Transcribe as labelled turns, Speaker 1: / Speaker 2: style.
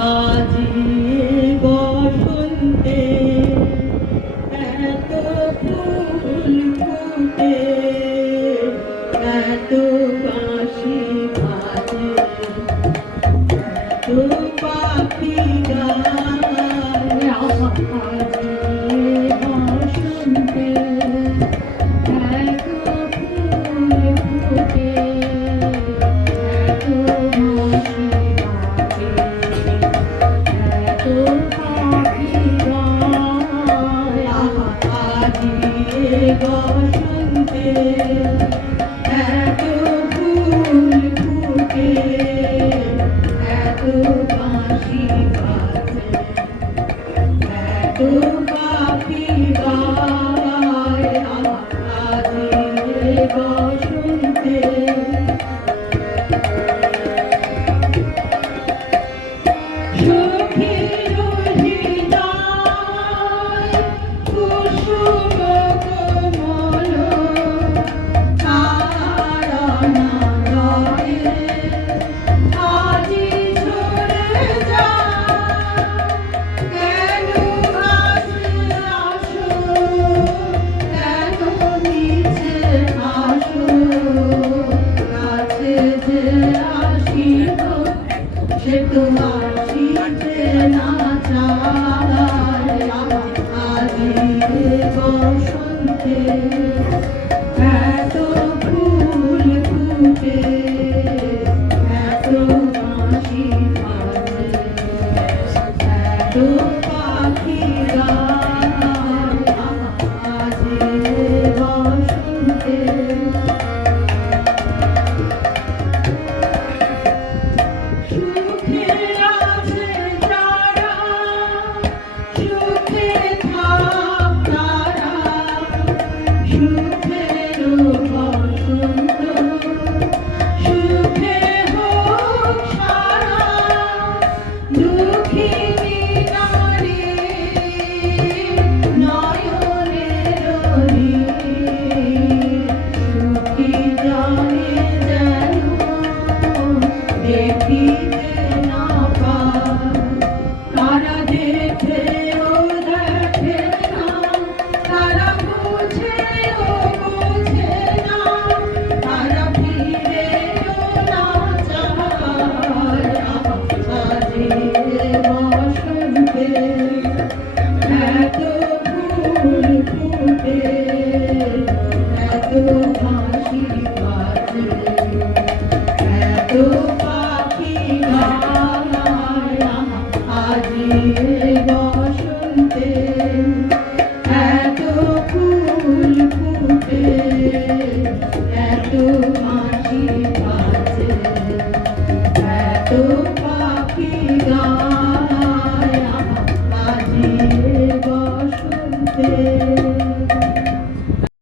Speaker 1: Adi. বসন্তে এত বসন্তে Thank you.